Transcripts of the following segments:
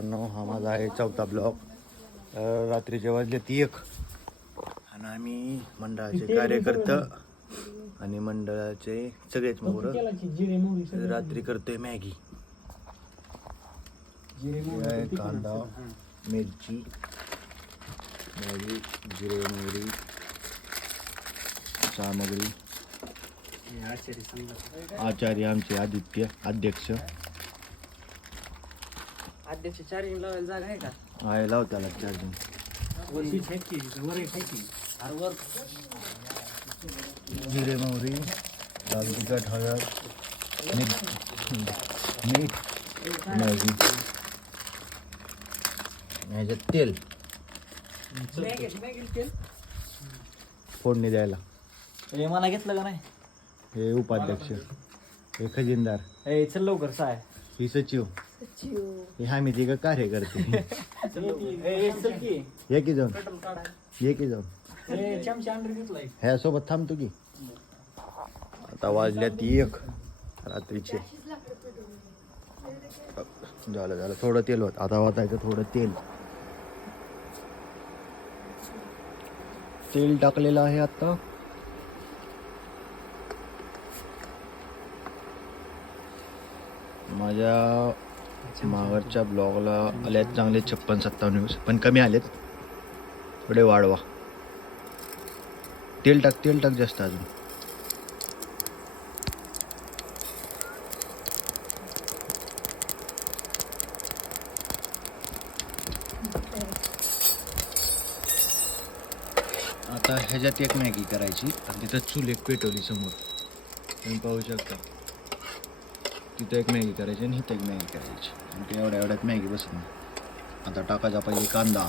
मित्रांनो हा माझा आहे चौथा ब्लॉग रात्रीचे वाजले ती एक. आणि आम्ही मंडळाचे कार्यकर्ते आणि मंडळाचे सगळेच मोर. रात्री करतोय मॅगी. कांदा. मिरची मॅगी जिरे मोहरी सामग्री. आचार्य आमचे आदित्य अध्यक्ष. अध्यक्ष चार्जिंग लावायला जागा आहे का? आहे लाव त्याला चार्जिंग. अरे वर. जिरे मोहरी लाल तिखट हळद मीठ मीठ मॅगी ह्याच्यात तेल? फोडणी द्यायला. हे मला घेतलं का नाही? हे उपाध्यक्ष. हे खजिनदार. ए चल लवकर साय. ही सचिव. हे आम्ही तिघं कार्यकर्ते ए चल की। ये की जाऊन ये की जाऊन ए चमचा थांबतो की। आता वाजल्यात ती एक रात्रीचे झालं झालं थोडं तेल होत। आता वाटायचं थोडं तेल। तेल टाकलेलं आहे आता। माझ्या मावरच्या ब्लॉगला आल्यात चांगले छप्पन सत्तावन्न व्ह्यूज. पण कमी आलेत. थोडे वाढवा. तेल टाक तेल टाक जास्त अजून. आता ह्याच्यात एक मॅगी करायची. आणि तिथं चूल एक पेटवली समोर. तुम्ही पाहू शकता. तिथं एक मॅगी करायची आणि इथं एक मॅगी करायची. आणि ते एवढ्या एवढ्यात मॅगी बसत नाही आता टाकायचा पाहिजे कांदा.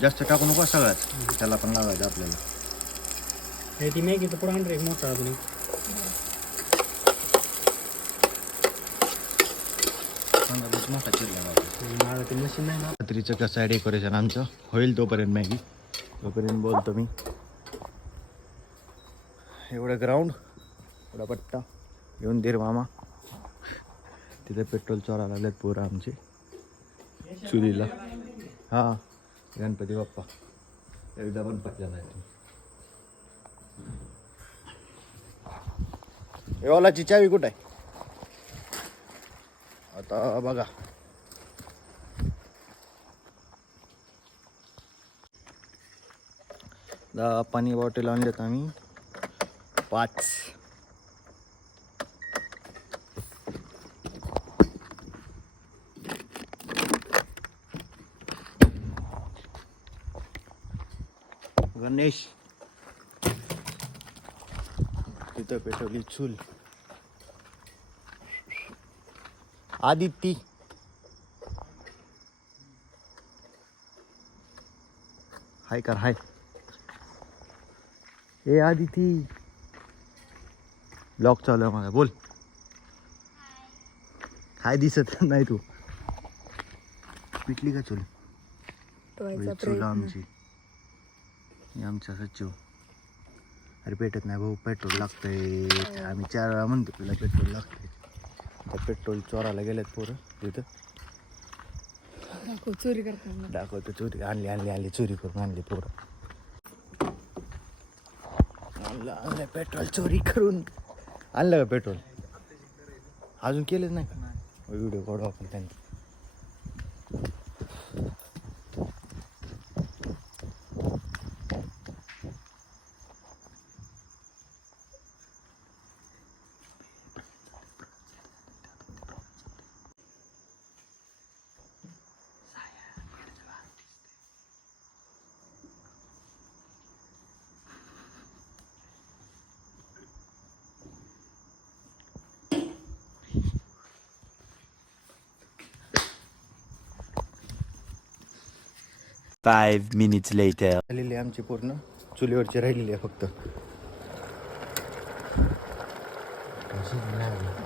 जास्त टाकू नको सगळ्यात. त्याला पण लावायचं आपल्याला. हे ती पुढं अंडर एक. मोठा अजून रात्रीचं कसं आहे डेकोरेशन आमचं? होईल तोपर्यंत मॅगी. तोपर्यंत बोलतो मी. एवढं ग्राउंड एवढा पट्टा. येऊन दीर मामा. तिथे पेट्रोल चोरा लागलेत पोरं आमचे. चुलीला. हां गणपती बाप्पा. एकदा पण पटला नाही ओलाची चावी कुठं आहे? आता बघा. दहा पाणी बॉटल आणलेत आम्ही. पाच. गणेश तिथं पेटवली चूल आदित्य हाय कर हाय ए आदिती ब्लॉग चालू आहे माझा. बोल. हाय दिसत नाही तू. पिटली का चुल? चुल आमची. ही आमच्या सचिव. अरे पेटत नाही भाऊ पेट्रोल लागतंय. आम्ही चार वेळा म्हणतो तुला पेट्रोल लागतंय. आता पेट्रोल चोरायला गेलेत पोरं तिथं. चोरी करताना दाखवतो चोरी. आणली आणली आणली चोरी करून आणली पोरं. आणलं आणलं पेट्रोल चोरी करून. आणलं का पेट्रोल? अजून केलंच नाही का? व्हिडिओ काढू आपण त्यांनी. Five minutes later. झालेली आहे आमची पूर्ण. चुलीवरची राहिलेली आहे फक्त.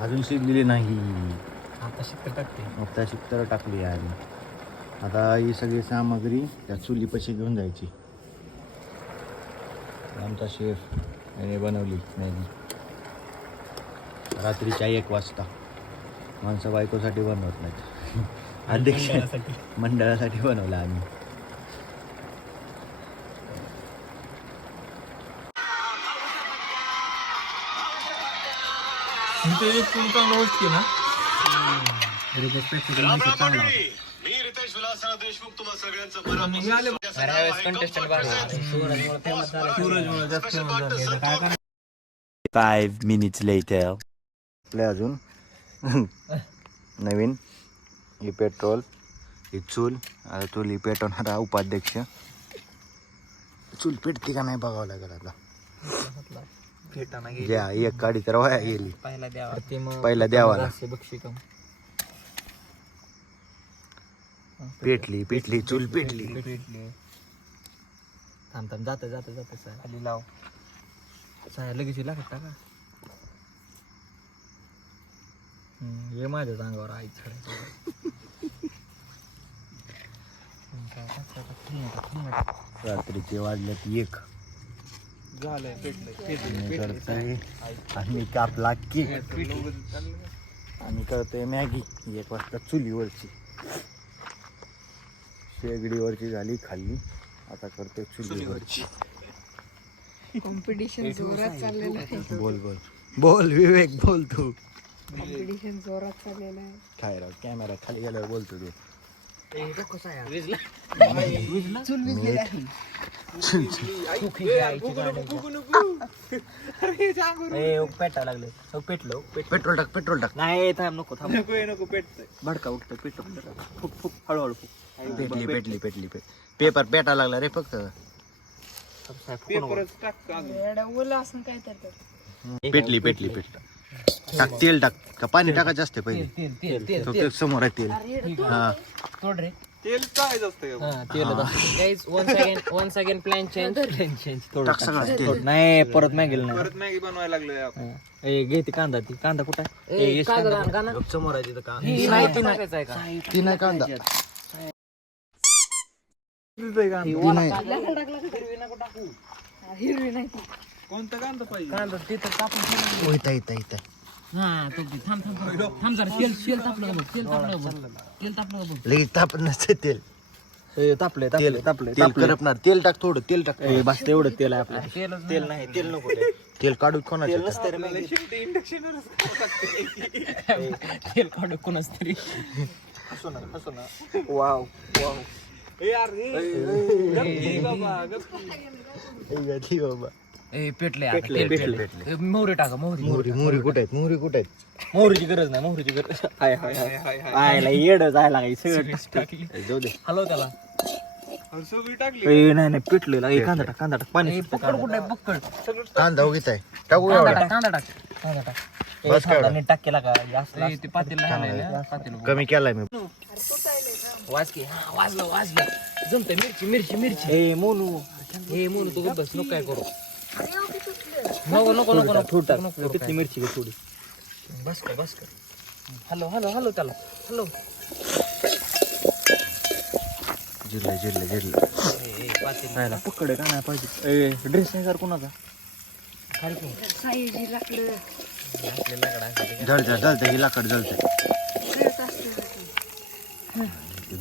अजून शिजलेली नाही. आता शिकत टाकते. आता शिकतर टाकली आहे आम्ही आता ही सगळी सामग्री त्या चुलीपाशी घेऊन जायची. आमचा शेफ याने बनवली मॅगी. रात्रीच्या एक वाजता. माणसं बायकोसाठी बनवत नाहीत. अध्यक्ष मंडळासाठी बनवला आम्ही. फाईव्ह मिनिट्स लेटर आपले अजून नवीन ही पेट्रोल ही चूल. आता चूल ही पेटवणारा उपाध्यक्ष. चूल पेटते का नाही बघावं लागेल आता. एक गाडी तर वाया गेली. पहिला द्यावा. ते मग पहिला द्यावाला बक्षिकम पेटली पेटली चूल पेटली. थांब थांब जातं जातं जातं खाली लाव. साय लगेच लागत टाका. हम्म, ये माझ्याच अंगावर आई रात्रीचे वाजल्यात एक. करतोय. आणि कापला केक. आणि करतोय मॅगी एक वाजता चुलीवरची. शेगडीवरची झाली खाल्ली. आता करतोय चुलीवरची. कॉम्पिटिशन जोरात चाललेलं आहे. बोल बोल. बोल विवेक बोल तू. कॉम्पिटिशन जोरात चाललेलं आहे. काय राव कॅमेरा खाली गेल्यावर बोलतो तू. पेटा लागले पेटलो पेट्रोल टाक पेट्रोल टाक नाही थांब नको थांब. नको नको पेटतोय भडका उठतो पेटो फुक फुक हळूहळू फुक पेटली पेटली पेटली. पेपर पेटा लागला रे फक्त पेटली पेटली पेटली. टाक तेल टाक का पाणी टाकायचं असते पहिले? समोर आहे तेल. हा. तोड रे. तेल काय तेल guys one second one second plan change plan change टाक तेल. नाही परत मॅगेल नाही. परत मॅगी बनवायला लागलोय ए घे ती कांदा ती. कांदा कुठं आहे? ए, येस कांदा. कांदा. ती नाही. ती नाही ती नाही कांदा. हिरवी नाही. कांदा तिथं कापून ठेवला. इथं इथं इथं. हा तो घे. थांब थांब थांब. थांब जरा तेल तेल तापलं का बघ? तेल तापलं का बघ? तेल तापलं का बघ? लगेच ताप नसते तेल. ए, तापले तेल तापले तापले तेल करपणार. तेल टाक थोडं तेल टाक ए, बस तेवढं तेल आहे आपलं. तेल नाही तेल नको ते. तेल काढून कोणाचं तेल नसतं रे मॅगी. तेल काढू कोणाच तरी. हसू ना हसू ना. Wow wow. बाबा. ए पेटले आता, तेल पेटले ए, मोहरी टाका मोहरी मोहरी मोहरी कुठे आहेत? मोहरी कुठे आहेत? मोहरीची गरज नाही मोहरीची गरज. हाय हाय हाय हाय येड जायला काही सगळं टाकली. ए, जाऊ दे. हॅलो त्याला. ए, नाही नाही पेटलेला ए, कांदा टाक कांदा टाक पाणी पकड कुठे पकड. कांदा उगीत आहे. टाकू का कांदा एवढा. टाक कांदा टाक. कांदा टाक. ए, बस कांदा केवढा? नीट टाक केला का? असला ते पातेल कमी केलाय मी. वाज की हा वाजलं वाजलं. जमतंय मिरची मिरची मिरची. ए मोनू. ए मोनू तू बस नको काय करू. नको नको नको नको थोडी टाक. तिथली मिरची घे थोडी. बस कर बस कर. हॅलो हॅलो हॅलो त्याला. हॅलो. जिरलं जिरलं जिरलं. पकड का नाही पाहिजे? ए ड्रेस नाही कर कोणाचा जळतं जळतं ही लाकड जळतं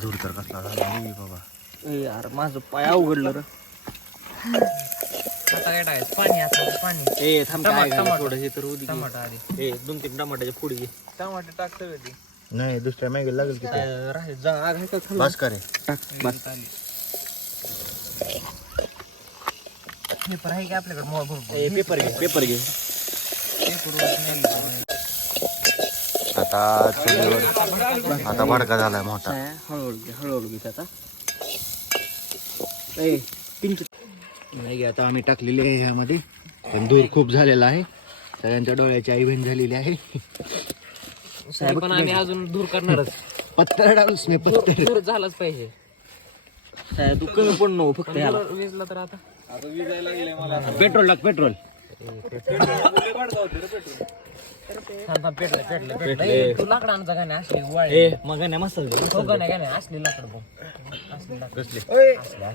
धूर तर कसला झाला. बाबा. ए यार माझं पाय अवघडलं र. आता काय टाकायचं पाणी आता पाणी. ए थांब काय थोडं हे तर उदी टमाटा आधी. ए दोन तीन टमाट्याच्या घे. टमाटे टाकतो नाही दुसऱ्या मॅगी लागेल की ते. राहील जा आग आहे का खाली? बस करे टाक बस. पेपर आहे का आपल्याकडे? मोबाईल पेपर घे पेपर घे. आता चुलीवर आता भडका झालाय मोठा. हळूहळू घे हळूहळू घे आता. ए पिंच मॅगी आता आम्ही टाकलेली आहे ह्यामध्ये. पण धूर खूप झालेला आहे. सगळ्यांच्या डोळ्याची आई बहीण झालेली आहे. पण आम्ही अजून दूर करणारच. पत्तर डालूस मी पत्तर दूर झालाच पाहिजे. तू कमी पण नको फक्त विजला तर आता. पेट्रोल टाक पेट्रोल. पेटलं पेटलं पेटलं. तू लाकडांचा गाणे असली वाळे. मग गाणे मसाल हो गाणे गाणे असली लाकड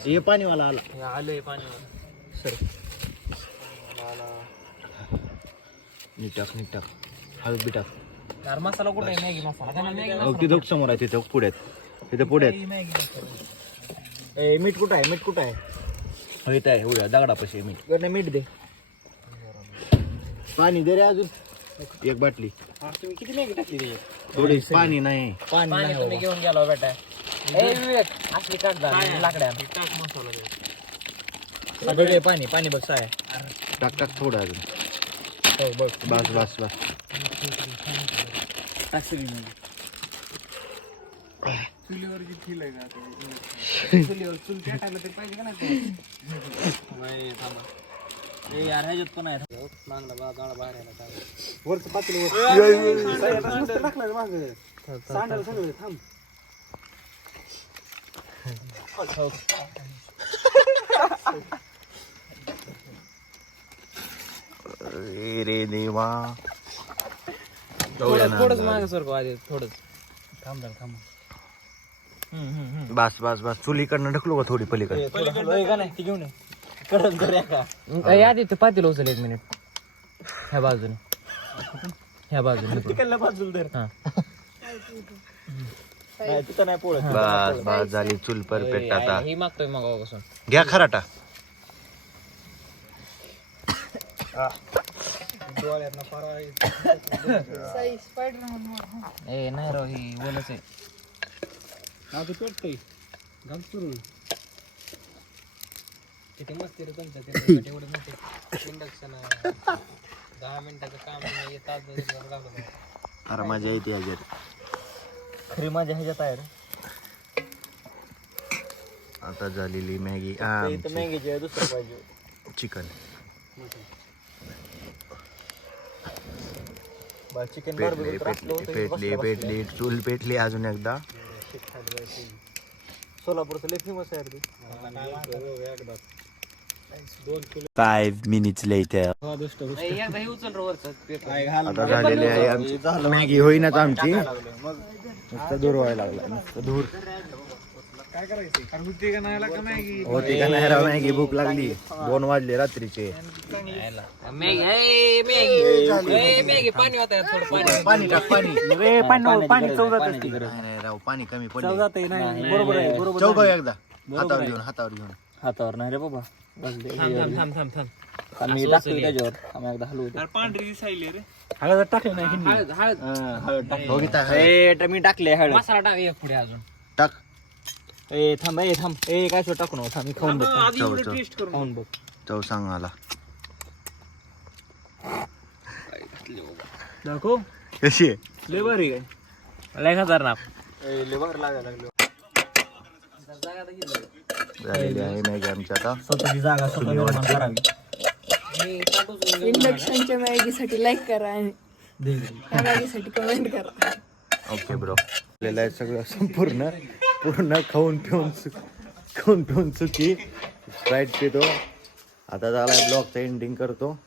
हे पाणीवाला आला. आलंय पाणी सर. नीट टाक नीट टाक. हळद बी टाक. यार मसाला कुठे आहे? मॅगी मसाला. तिथं समोर आहे तिथं? पुढ्यात. इथे पुढे आहेत. ए मीठ कुठं आहे? मीठ कुठं आहे? हो, इथे आहे. उड्या दगडापाशी मीठ. गणे मीठ दे. पाणी दे रे अजून. एक बाटली. तुम्ही किती मॅगी टाकली थोडी पाणी नाही. पाणी तुम्ही घेऊन गेलो बेटा. ए विवेक असली लाकड्या अगं पाणी पाणी बघ काय टाक टाक थोडं अजून. हो बघ. बस बस बस. ए यार ह्याच्यात पण आहे. वरचं पातेलं वर नुसतं टाकलं मागं. सांडायला सांगलं थांब. रे देवा. थोडंच मागे सरको आधी थोडंच. थांब जरा थांब. बस बस बस. चुलीकडनं ढकलू का थोडी पलीकडे? ती घेऊन ये. कडक करूया का? यादी ते पातील उचल एक मिनिट. ह्या बाजूने. ह्या बाजूने. तिकडल्या बाजूला धर. हा. नाही तिथं नाही पोळत बस बस झाली चूल परफेक्ट आता. ही मागतोय मग घ्या खराटा. ए नाही राव ही बोलच आहे. ते पेटतंय घाल सुरू किती मस्त रे तुमच्या ते एवढं मोठे इंडक्शन दहा मिनिटाचं काम नाही तास अरे येते याच्यात खरी माझ्या ह्याच्यात आहे रे. आता झालेली मॅगी. मॅगीचे दुसरं पाहिजे. चिकन. चिकन पेटली पेटली पेटली पेटली चूल पेटली अजून एकदा. सोलापूरचं लय फेमस आहे रे ते. फाईव्ह मिनिट्स लेटर आता झालेली आहे आमची. मॅगी होईनाच आमची. नुसतं दूर व्हायला लागला. नुसतं दूर. काय करायचं होती का नाही राव? मॅगी भूक लागली. दोन वाजले रात्रीचे. पाणी होतं थोडं पाणी. पाणी टाक पाणी रे पाणी. पाणी चव जात नाही नाही राव पाणी कमी पडले बरोबर आहे एकदा. हातावर घेऊन हातावर घेऊन. हातावर नाही रे बाबा. थांब थांब थांब थांब मी टाकतो त्याच्यावर. आम्ही एकदा हलवू पांढरी दिसायली रे. हळद टाकले नाही हळद हळद. हळद टाक. हो गीता ए मी टाकले हळद. मसाला टाक एक पुढे अजून. टाक. ए थांब ए थांब. ए काय शो टाकू नको. मी खाऊन बघ खाऊन बघ. चव सांग मला. दाखव. कशी आहे? लय भारी काय लय खतरनाक. लय भारी लागायला लागलो. झालेली आहे मॅगी आमची आता. स्वतःची जागा स्वतः निर्माण करावी. इंडक्शनच्या मॅगीसाठी लाईक करा आणि त्या मॅगीसाठी कमेंट करा. ओके ब्रो आपल्याला आहे सगळं संपूर्ण पूर्ण खाऊन पिऊन चुक खाऊन पिऊन चुकी स्प्राईट पितो. आता झाला ब्लॉगचं एंडिंग करतो.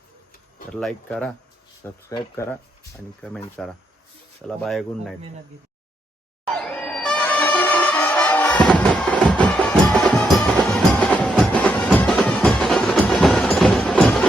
तर लाईक करा सबस्क्राईब करा आणि कमेंट करा. चला बाय गुड नाईट